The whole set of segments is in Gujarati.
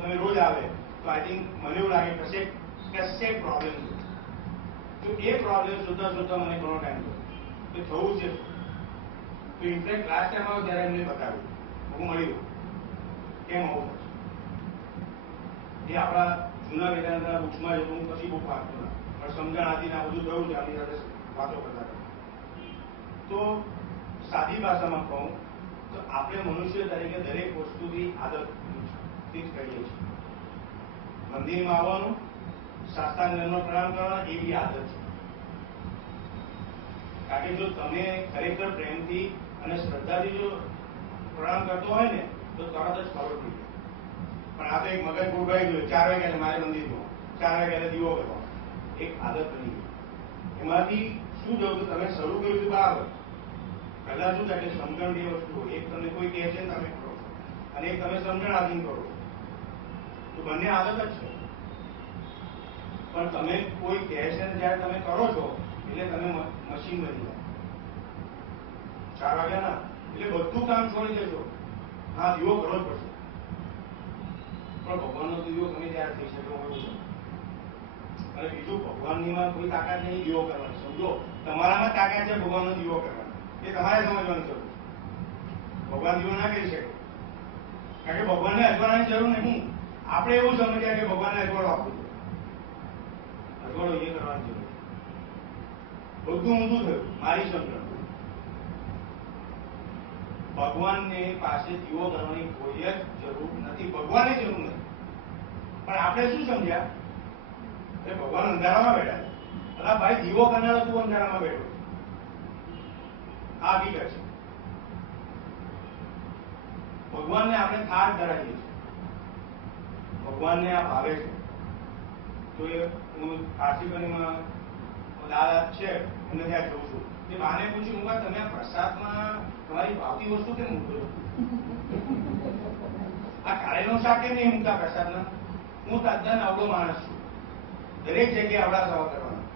તમે રોજ આવે તો આઈ થિંક મને એવું લાગે કશે પ્રોબ્લેમ છે. તો એ પ્રોબ્લેમ શોધતા મને ઘણો ટાઈમ થયો કે થવું છે. તો ઇનફેક્ટ લાસ્ટ ટાઈમ આવ્યો ત્યારે એમને બતાવ્યું, હું મળી ગયો કેમ આવું થશે. એ આપણા જૂના વેદાંતના બુક્સમાં જતું હું કશી બુક વાંચતો ના, પણ સમજણ આદિ આ બધું થયું છે આપણી સાથે વાતો કરતા. તો સાદી ભાષામાં કહું તો આપણે મનુષ્ય તરીકે દરેક વસ્તુથી આદતથી જ કરીએ છીએ. મંદિરમાં આવવાનું, શાસ્ત્રાંગનો પ્રણામ કરવાના, એવી આદત છે. કારણ કે જો તમે ખરેખર પ્રેમથી અને શ્રદ્ધાથી જો પ્રણામ કરતો હોય ને તો તરત જ ખબર પડી જાય. પણ આ તો એક મગજ ગોઠવાઈ ગયું, 4 વાગ્યા મારે મંદિરમાં, 4 વાગ્યા દીવો કરવાનો, એક આદત બની ગઈ. એમાંથી શું જવું કે તમે શરૂ કર્યું હતું બરાબર. પહેલા શું થાય કે સમજણ બે વસ્તુ, એક તમને કોઈ કહે છે તમે કરો અને એક તમે સમજણ આધીન કરો, તો બંને આદત જ છે. પણ તમે કોઈ કહે છે જયારે તમે કરો છો એટલે તમે મશીન બની જાય. 4 વાગ્યા ના એટલે બધું કામ છોડી દેશો, હા દીવો કરવો જ પડશે. પણ ભગવાનનો દીવો ગમે ત્યારે થઈ શકે એવું છે. અને બીજું, ભગવાનની કોઈ તાકાત નહીં દીવો કરવાની. સમજો તમારામાં તાકાત છે ભગવાનનો દીવો કરવાની, એ તમારે સમજવાની જરૂર છે. ભગવાન દીવો ના કરી શકે, કારણ કે ભગવાનને અજવાળાની જરૂર નહીં. આપણે એવું સમજ્યા કે ભગવાનને અજવાળો આપવું છે, અજવાળો એ કરવાની જરૂર છે. બધું ઊંધું થયું મારી સમજણ. ભગવાનને પાસે દીવો કરવાની કોઈ જ જરૂર નથી, ભગવાનને જરૂર નથી. પણ આપણે શું સમજ્યા કે ભગવાન અંધારામાં બેઠા છે. અલા ભાઈ, દીવો કરનારો તું અંધારામાં બેઠો, આ હકીકત છે. ભગવાનને આપણે થાક ધરાવીએ છીએ, ભગવાનને આ ભાવે છે. તો એ હું કાશીપણીમાં દાદા છે એમને ત્યાં જોઉં છું, તે બાને પૂછ્યું, હું તમે આ પ્રસાદમાં તમારી ભાવતી વસ્તુ કેમ મૂકો છો? આ કાળેનું શાક કેમ નહીં મૂકતા પ્રસાદમાં? હું તદ્દન અવળો માણસ છું, દરેક જગ્યાએ અવળા સવા કરવાના.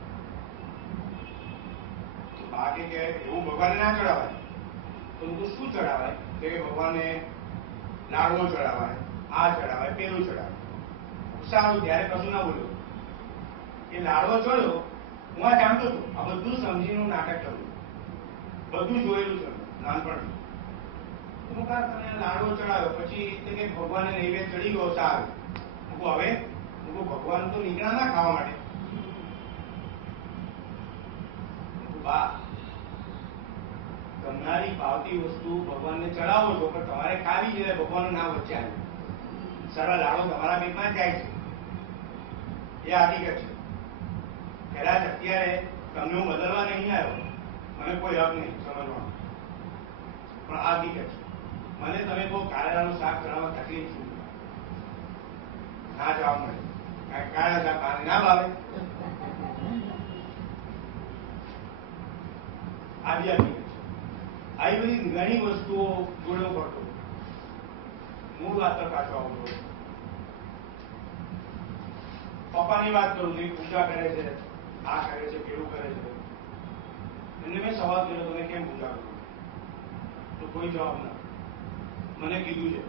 બાકી કે એવું ભગવાનને ના ચડાવાય. તો હું શું ચડાવાય? કે ભગવાનને લાડવો ચડાવાય, આ ચડાવાય, પેલું ચડાવાય. સારું, ત્યારે કશું ના બોલ્યો. એ લાડવો ચડ્યો, હું આ જાણતો હતો, આ બધું સમજીનું નાટક કર્યું, બધું જોયેલું છે નાનપણથી. હું તમે લાડવો ચડાવ્યો, પછી કે ભગવાનને નૈવેદ્ય ચડી ગયો, સારું. હવે ભગવાન તો નીકળ્યા ના ખાવા માટે. બા, તમારી ભાવતી વસ્તુ ભગવાનને ચડાવો છો, પણ તમારે ખાવી જોઈએ, ભગવાનનું નામ વચ્ચે આવ્યું. સરળ લાડો તમારા પેટમાં જાય છે, એ હકીકત છે. કદાચ અત્યારે તમને હું બદલવા નહીં આવ્યો, મને કોઈ હક નહીં સમજવાનો, પણ આ હકીકત છે. મને તમે કહો કારેલાનું શાક બનાવવા તકલીફ શું? ના જવાબ મળે, કારેલા શાક પાણી ના ભાવે. આ બી હકીકત છે. આવી બધી ઘણી વસ્તુઓ જોડવો પડતો. મૂળ વાત પર પાછો આવું છું. પપ્પાની વાત કરું છું, પૂજા કરે છે, આ કરે છે, પેલું કરે છે. એમને મેં સવાલ કર્યો, તમે કેમ પૂજા કરો? તો કોઈ જવાબ ના. મને કીધું છે,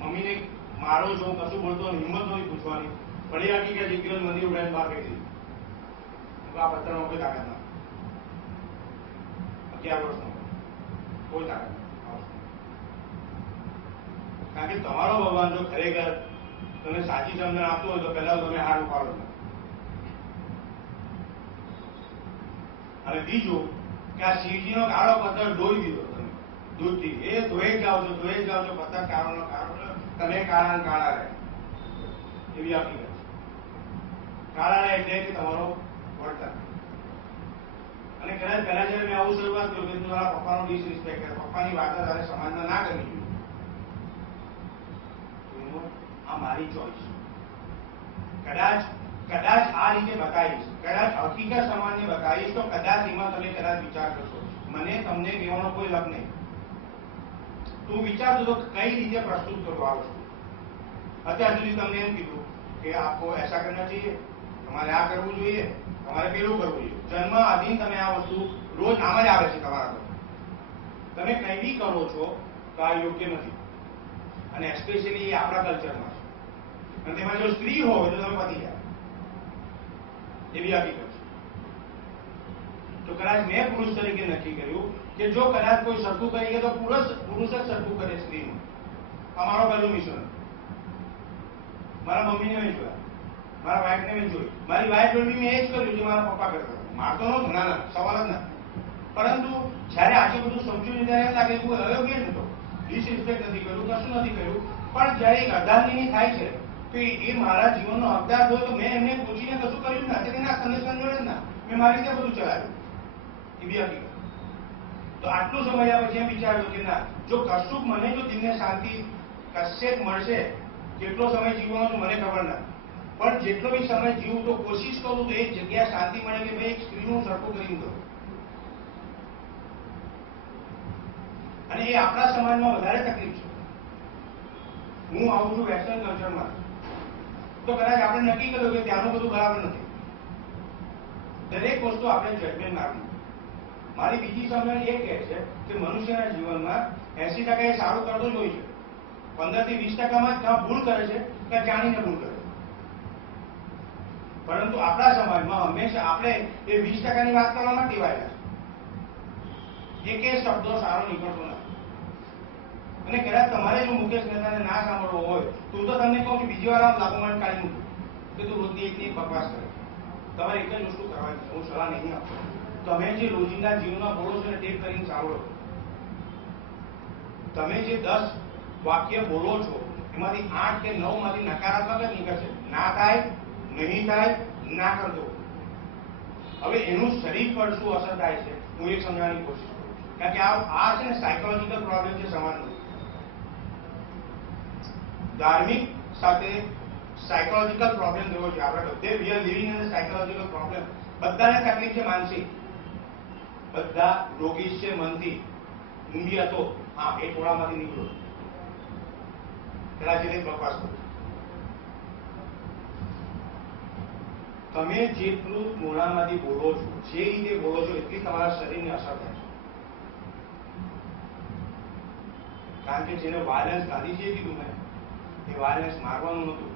મમ્મીને મારો જો કશું બોલતો હિંમત નથી પૂછવાની, ભલે આખી કે દીકરીઓ મંદિર ઉડાઈને બહાર કરી દીધી. આ પત્રનો કોઈ તાકાત ના, 11 વર્ષનો કોઈ તાકાત ના. કારણ કે તમારો ભગવાન જો ખરેખર તમે સાચી સમજણ આપતો હોય તો પહેલા તમે હાર ઉપાડો. અને બીજું કે આ શિવજીનો કાળો પથ્થર ધોઈ દીધો તમે દૂધથી, એ ધોઈ જાઓ છો, પથ્થર કાળો તમે કાળા કાળા રહે, એવી હકીકત છે. કાળા રહે એટલે કે તમારો વર્તન. અને કદાચ પહેલા જયારે મેં આવું શરૂઆત કર્યું કે તમારા પપ્પાનો ડિસરિસ્પેક્ટ કરે, પપ્પાની વાત તારે સમાજમાં ના કરવી જોઈએ. આ મારી ચોઈસ. કદાચ આ રીતે બતાવીશ, કદાચ હકીકત સમાજને બતાવીશ, તો કદાચ એમાં તમે કદાચ વિચાર કરશો. મને તમને કહેવાનો કોઈ હક નહીં. તું વિચારજો તો કઈ રીતે પ્રસ્તુત કરવો આ વસ્તુ. અત્યાર સુધી તમને એમ કીધું કે આપકો એસા કરના चाहिए, તમારે આ કરવું જોઈએ, તમારે પેલું કરવું જોઈએ. જન્મ આધીન તમે આ વસ્તુ રોજ આમ જ આવે છે તમારા પર. તમે કઈ બી કરો છો તો આ યોગ્ય નથી. અને એસ્પેશિયલી આપણા કલ્ચરમાં છે. અને તેમાં જો સ્ત્રી હોય તો તમે પતી જાય, એવી હકીકત છે. તો કદાચ મેં પુરુષ તરીકે નક્કી કર્યું કે જો કદાચ કોઈ સરખું કરી તો પુરુષ જ સરખું કરે સ્ત્રીનું. અમારો પહેલું મિશન. મારા મમ્મીને મેં જોયા, મારા વાઈફને મેં જોઈ, મારી વાઈફ જોડે મેં એ જ કર્યું જે મારા પપ્પા કરતા હતા. મારતો નહોતો, ના, સવાલ જ ના. પરંતુ જયારે આજે બધું સમજ્યું ત્યારે એમ લાગે કોઈ અયોગ્ય જ નતો, ડિસરિસ્પેક્ટ નથી કર્યું, કશું નથી કર્યું. પણ જયારે એક અર્ધાંગીની થાય છે તો એ મારા જીવનનો હકદાર હોય તો મેં એમને પૂછીને કશું કર્યું ના, કે ના સંદેશ જોડે ના, મેં મારી રીતે બધું ચલાવ્યું. એવી હકીકત. તો આટલું સમજ્યા પછી એમ વિચાર્યું કે ના, જો કશુંક મને જો દિલને શાંતિ કશેક મળશે, કેટલો સમય જીવવાનો છે મને ખબર ના, પણ જેટલો બી સમય જીવું તો કોશિશ કરું તો એક જગ્યા શાંતિ મળે કે ભાઈ એક સ્ત્રીનું સરખું કરી દઉં. અને એ આપણા સમાજમાં વધારે તકલીફ છે. હું આવું છું વેસ્ટર્ન કલ્ચરમાં, તો કદાચ આપણે નક્કી કર્યું કે ત્યાંનું બધું બરાબર નથી. દરેક વસ્તુ આપણે જજમેન્ટ મારવું. મારી બીજી સમજણ એ કહે છે કે મનુષ્યના જીવનમાં 80% એ સારું કરતો જ હોય છે, 15 થી 20%માં જ કાં ભૂલ કરે છે કે જાણીને ભૂલ કરે છે. પરંતુ આપણા સમાજમાં હંમેશા આપણે એ 20%ની વાત કરવામાં ટેવાયેલા છે. એક શબ્દો સારો નીકળતો નથી. અને કદાચ તમારે જો મુકેશ મહેતાને ના સાંભળવો હોય તો હું તો તમને કહું છું, બીજી વાર લાગુ માંડ કાઢી મૂકું કે તું રોજની એકની બકવાસ કરે. તમારે એક જ વસ્તુ કરવાની છે, હું સલાહ નહીં આપતો. તમે જે રોજિંદા જીવનમાં બોલો છો ને તે કરીને સાંભળો. તમે જે 10 વાક્ય બોલો છો એમાંથી 8 કે 9 માંથી નકારાત્મક જ નીકળશે. ના થાય, નહીં થાય, ના કરતો. હવે એનું શરીર પર શું અસર થાય છે હું એક સમજવાની કોશિશ કરું. કારણ કે આ છે ને સાયકોલોજીકલ પ્રોબ્લેમ છે સમાજનો. ધાર્મિક સાથે સાયકોલોજીકલ પ્રોબ્લેમ થયો છે. આપણે બધે we are living in psychological problem. બધાને તકલીફ છે માનસિક. બધા રોગી છે મનથી. ઊંઘી હતો, હા એ ટોળામાંથી નીકળો. પેલા જે બકવાસ કરો. તમે જેટલું મોઢામાંથી બોલો છો, જે રીતે બોલો છો એટલી તમારા શરીરને અસર થાય છે. કારણ કે જેને વાયલન્સ ગાંધીજીએ કીધું ને, એ વાયલન્સ મારવાનું નહોતું.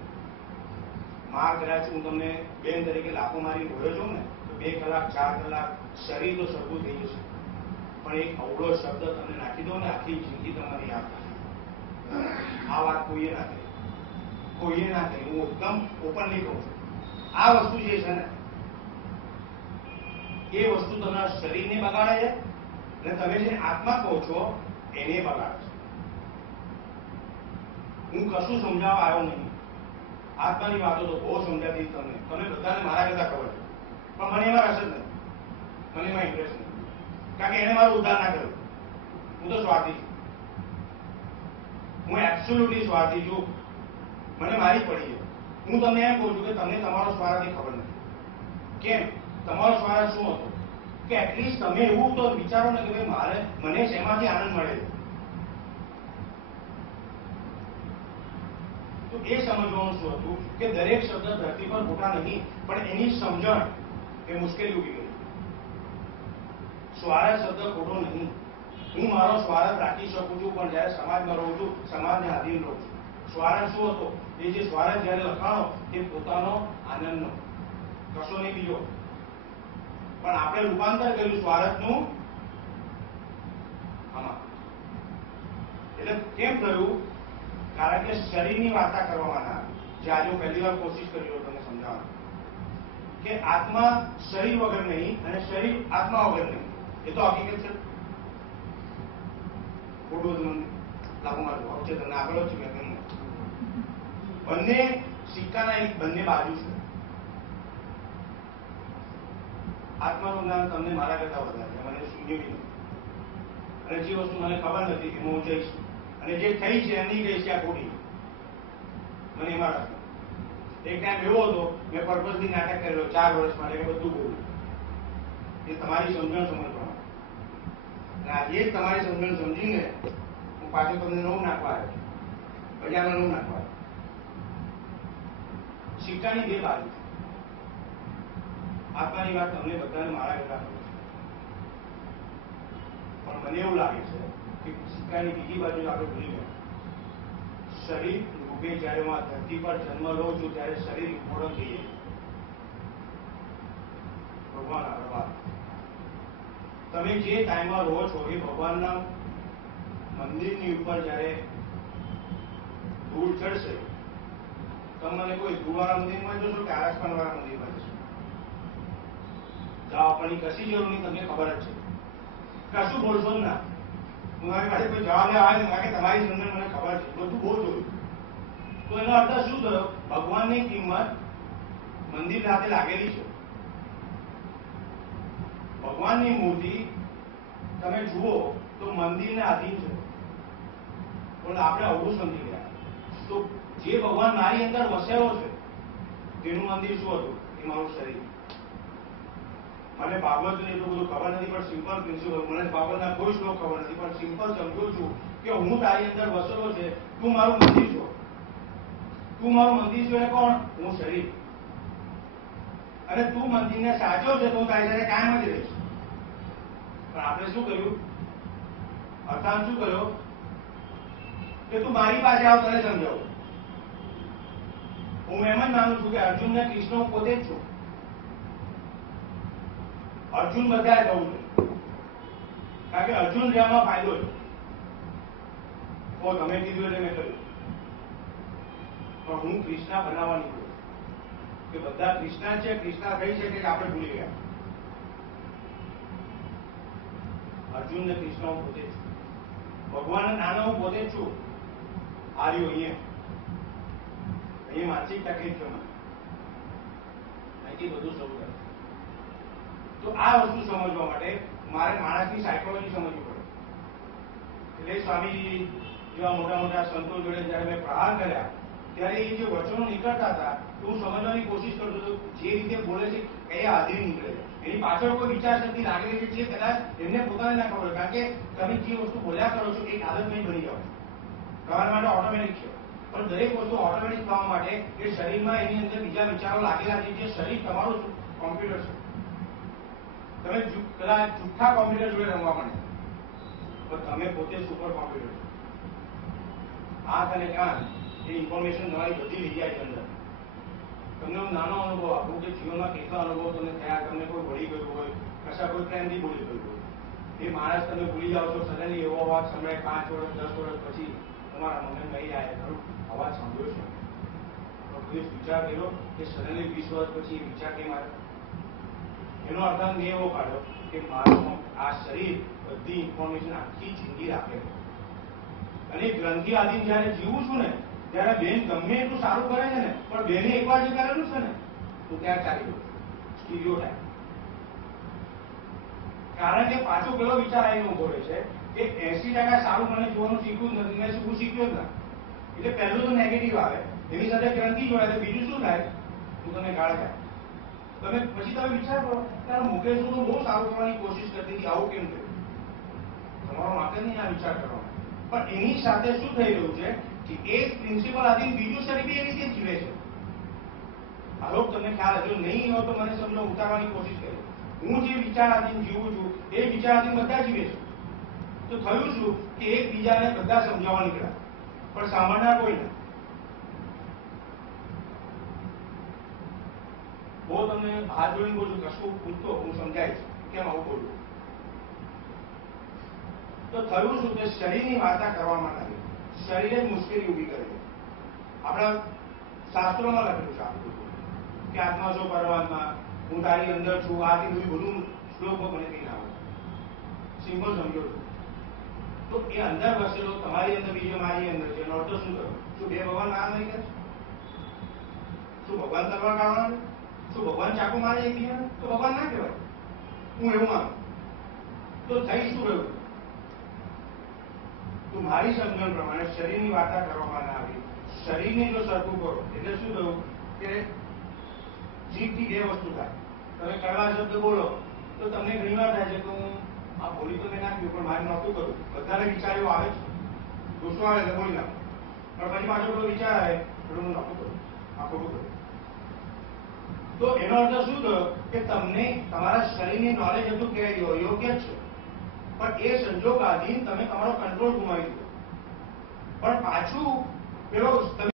માર કદાચ હું તમને બેન તરીકે લાફો મારી બોલ્યો છું ને તો 2 કલાક 4 કલાક શરીર તો સરખું થઈ જશે, પણ એક અવળો શબ્દ તમને નાખી દો ને આખી જિંદગી તમારી યાદ થશે. આ વાત કોઈએ ના કરી, કોઈએ ના કરી. હું એકદમ ઓપનલી કહું છું. આ વસ્તુ જે છે ને એ વસ્તુ તમારા શરીરને બગાડે છે અને તમે જે આત્મા કહો છો એને બગાડે છે. હું કશું સમજાવવા આવ્યો નહીં. આત્માની વાતો તો બહુ સમજાતી તમને બધાને મારા કરતા ખબર છે, પણ મને એમાં રસ જ નથી, મને એમાં ઇન્ટરેસ્ટ નથી. કારણ કે એને મારું ઉદ્ધાર ના કર્યું. હું તો સ્વાર્થી છું, હું એબ્સોલ્યુટલી સ્વાર્થી છું. મને મારી પડી છે. હું તમને એમ કહું છું કે તમને તમારો સ્વાર્થ ખબર નથી. કેમ? તમારો સ્વાર્થ શું હતો કે એટલીસ્ટ તમે એવું તો વિચારો ને કે ભાઈ મને શેમાંથી આનંદ મળે છે. તો એ સમજવાનું શું હતું કે દરેક શબ્દ ધરતી પર ખોટા નહીં, પણ એની સમજણ એ મુશ્કેલી ઉભી ગઈ. સ્વાર્થ શબ્દ ખોટો નહીં. હું મારો સ્વાર્થ રાખી શકું છું, પણ જયારે સમાજમાં રહું છું સમાજને આધીન રહું છું. સ્વાર્થ શું હતો? એ જે સ્વાર્થ જયારે લખાણો એ પોતાનો આનંદનો, કશો નહીં બીજો. પણ આપણે રૂપાંતર કર્યું સ્વાર્થનું આમાં. એટલે કેમ થયું? કારણ કે શરીરની વાર્તા કરવામાં, જે આજે હું પહેલી વાર કોશિશ કરી રહ્યો તમને સમજાવવાનું કે આત્મા શરીર વગર નહીં અને શરીર આત્મા વગર નહીં. એ તો હકીકત છે. ખોટું બધું લાગુ મારું આવશે તમને આગળ જ મેં કહ્યું. બંને સિક્કાના એક બંને બાજુ છે. આત્માનું જ્ઞાન તમને મારા કરતા વધારે મને શૂન્ય બી નથી. અને જે વસ્તુ મને ખબર નથી એમાં હું જઈશ, અને જે થઈ છે એમની કહીશ આ ખોટી. મને એમાં રસ. એક ટાઈમ એવો હતો મેં પર્પઝલી નાટક કરેલો 4 વર્ષ માટે કે બધું બોલું. એ તમારી સમજણ સમજવા. અને આજે જ તમારી સમજણ સમજીને હું પાછું તમને નવું નાખવા આવ્યો. બજારમાં નવું નાખવા આવ્યો. સિક્કાની 2 બાજુ. આત્માની વાત તમને બધાને મારા કરતા ખબર છે, પણ મને એવું લાગે છે કે સિક્કાની બીજી બાજુ આપણે ભૂલી ગયા. શરીર રૂપે જયારે હું આ ધરતી પર જન્મ લઉં છું ત્યારે શરીર ઇમ્પોર્ટન્ટ થઈ જાય. ભગવાન આભાર. તમે જે ટાઈમમાં રહો છો એ ભગવાનના મંદિરની ઉપર જયારે ધૂળ ચડશે, તમે મને કોઈ ધૂળવાળા મંદિરમાં જશો કે આરસપણવાળા મંદિરમાં જશો? જવાબ આપવાની કશી જરૂર નહીં, તમને ખબર જ છે. કશું બોલશો જ ના. મારી પાસે કોઈ જવાબ લેવા આવે ને કે તમારી સમજણ મને ખબર છે, બધું બહુ જોયું. તો એનો અર્થ શું થયો? ભગવાનની કિંમત મંદિર સાથે લાગેલી છે. ભગવાનની મૂર્તિ તમે જુઓ તો મંદિરને આધીન છે, પણ આપણે અવળું સમજી ગયા. તો જે ભગવાન મારી અંદર વસેલો છે તેનું મંદિર શું હતું? એ મારું શરીર. મને ભાગવતનું એટલું બધું ખબર નથી, પણ સિમ્પલ પ્રિન્સિપલ, મને ભાગવતના કોઈ શ્લોક ખબર નથી, પણ સિમ્પલ સમજુ છું કે હું તારી અંદર વસેલો છે, તું મારું મંદિર છો. તું મારું મંદિર છો એટલે કોણ? હું શરીર. અને તું મંદિરને સાચો છે તો હું તારી સાથે કાયમ જ રહીશ. પણ આપણે શું કર્યું? અર્થાત શું કર્યો કે તું મારી પાસે આવ, તને સમજાવું. હું એમ જ માનું છું કે અર્જુન ને કૃષ્ણ પોતે જ છું. અર્જુન બધાએ થવું છે, કારણ કે અર્જુન રહેવામાં ફાયદો છે. તમે કીધું એટલે મેં કહ્યું. પણ હું કૃષ્ણા બનાવવા નીકળ્યો કે બધા કૃષ્ણા છે, કૃષ્ણા થઈ શકે કે આપણે ભૂલી ગયા. અર્જુન ને કૃષ્ણ હું પોતે જ છું. ભગવાન નાનો હું પોતે જ છું. આર્યો અહીંયા માનસિક તકલીફ છે મને, અહીંથી બધું શરૂ કરે. તો આ વસ્તુ સમજવા માટે મારે માણસની સાયકોલોજી સમજવી પડે. એટલે સ્વામીજી જેવા મોટા મોટા સંતો જોડે જયારે મેં પ્રહાર કર્યા ત્યારે એ જે વચનો નીકળતા હતા તો હું સમજવાની કોશિશ કરતો હતો. જે રીતે બોલે છે એ હાજરી નીકળે છે, એની પાછળ કોઈ વિચાર શક્તિ લાગેલી છે જે કદાચ એમને પોતાને ના ખબર. કારણ કે તમે જે વસ્તુ બોલ્યા કરો છો એક આદત નહીં બની જાવ, તમારા માટે ઓટોમેટિક છે. પણ દરેક વસ્તુ ઓટોમેટિક થવા માટે એ શરીરમાં એની અંદર બીજા વિચારો લાગેલા છે. જે શરીર તમારું કોમ્પ્યુટર છે. તમે પેલા જુઠ્ઠા કોમ્પ્યુટર જોડે રમવા માંડે, પણ તમે પોતે સુપર કોમ્પ્યુટર છો. આંખ અને કાન એ ઇન્ફોર્મેશન તમારી બધી લઈ જાય અંદર. તમને નાનો અનુભવ આપું કે જીવનમાં કેટલા અનુભવ તમને થયા, તમને કોઈ ભળી ગયું હોય, કશા કોઈ પ્રેમથી બોલી ગયું હોય, એ માણસ તમે ભૂલી જાઓ છો. સડનલી એવો અવાજ સંભળાય 5 વર્ષ 10 વર્ષ પછી તમારા મગજ નહીં આવે, ખરું અવાજ સાંભળ્યો છે, પણ કોઈ વિચાર કર્યો કે સડનલી 20 વર્ષ પછી એ વિચાર કેમ આવે? એનો અર્થ મેં એવો કાઢ્યો કે મારું આ શરીર બધી ઇન્ફોર્મેશન આખી જિંદગી રાખે. અને ગ્રંથિ આધીન જયારે જીવું છું ને ત્યારે બેન ગમે એટલું સારું કરે છે ને, પણ બેને એકવાર જે કરેલું છે ને તો ત્યાં ચાલી ગયું સ્ટીરિયોટાઇપ. કારણ કે પાછો પેલો વિચાર આવીને ઉભો રહે છે કે 80% સારું મને જોવાનું શીખવું જ નથી, મેં શું શીખ્યો જ ના. એટલે પહેલું તો નેગેટિવ આવે, એની સાથે ગ્રંથિ જોડાય, બીજું શું થાય? હું તમને ગાળ જાય. તમે પછી તમે વિચાર કરો ત્યારે મુકેશ તો બહુ સારું કરવાની કોશિશ કરતી હતી, આવું કેમ થયું? તમારો વાંક નહીં આ વિચાર કરવાનો. પણ એની સાથે શું થઈ રહ્યું છે કે એક પ્રિન્સિપલ આધીન બીજું શરીર બી એ રીતે જીવે છે. આ તમને ખ્યાલ હજુ નહીં હોય તો મને સમજો, ઉતારવાની કોશિશ કરી. હું જે વિચાર આધીન જીવું છું એ વિચાર આધીન બધા જીવે છે. તો થયું શું કે એકબીજાને બધા સમજાવવા નીકળ્યા, પણ સાંભળનાર કોઈ ના. બહુ તમને હાથ જોઈને બોલું, કશું પૂછતો હું સમજાઈશ કેમ આવું બોલું. તો થયું શું કે શરીરની વાર્તા કરવામાં લાગી. શરીરે જ મુશ્કેલી ઊભી કરેલી. આપણા શાસ્ત્રોમાં લખેલું છે આટલું કે આત્મા છો પરમાત્મા, હું તારી અંદર છું. આથી બધું શ્લોક મને કઈ ના આવે, સિમ્પલ સમજો છું. તો એ અંદર વસેલો તમારી અંદર બીજો મારી અંદર છે. એનો અર્થ શું થયો? શું બે ભગવાન ના નહીં કરે? શું ભગવાન તલવાર કાઢવાના? શું ભગવાન ચાકુ મારે એકબીજાને? તો ભગવાન ના કહેવાય. હું એવું માનું. તો થઈ શું રહ્યું? તો મારી સમજણ પ્રમાણે શરીરની વાર્તા કરવામાં ના આવી. શરીરને જો સરખું કરો એટલે શું થયું કે જીભથી બે વસ્તુ થાય. તમે કડવા શબ્દ બોલો તો તમને ઘણી વાર થાય છે કે હું આ બોલી તો મેં નાખ્યું પણ મારે નહોતું કરું. બધાને વિચાર એવો આવે છે, ગુસ્સો આવે એટલે બોલી નાખો, પણ પછી પાછો પેલો વિચાર આવે એટલે હું નહોતું કરું, આ ખોટું કરું. તો એનો અર્થ શું થયો કે તમને તમારા શરીરની નોલેજ હતું કે યોગ્ય જ છે, પણ એ સંજોગ આધીન તમે તમારો કંટ્રોલ ગુમાવી દીધો. પણ પાછું પેલો